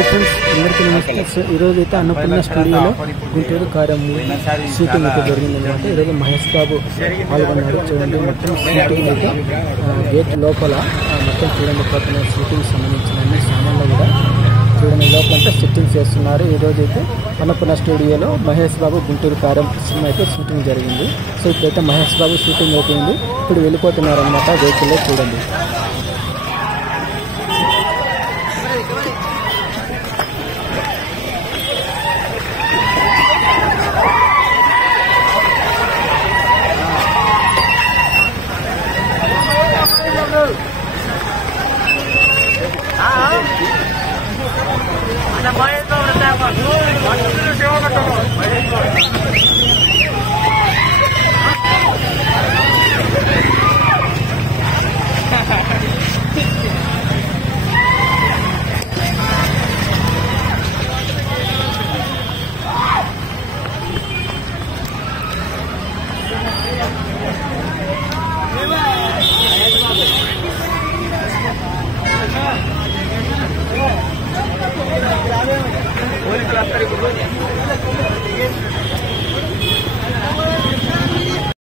Hi friends, అందరికీ నమస్తే. So ఈరోజు అయితే అన్నపూర్ణ స్టూడియోలో గుంటూరు కారం షూటింగ్ అయితే జరిగిందనమాట. ఈరోజు మహేష్ బాబు పాల్గొన్నారు. చూడండి, మొత్తం షూటింగ్ అయితే గేట్ లోపల మొత్తం చూడండి, పక్కన షూటింగ్ సంబంధించిన అన్ని సామాన్లు కూడా చూడండి లోపలంతా సెట్టింగ్ చేస్తున్నారు. ఈరోజు అయితే అన్నపూర్ణ స్టూడియోలో మహేష్ బాబు గుంటూరు కారం సినిమా అయితే షూటింగ్ జరిగింది. సో ఇప్పుడైతే మహేష్ బాబు షూటింగ్ అయిపోయింది. ఇప్పుడు వెళ్ళిపోతున్నారు అనమాట వెహికల్లో. చూడండి,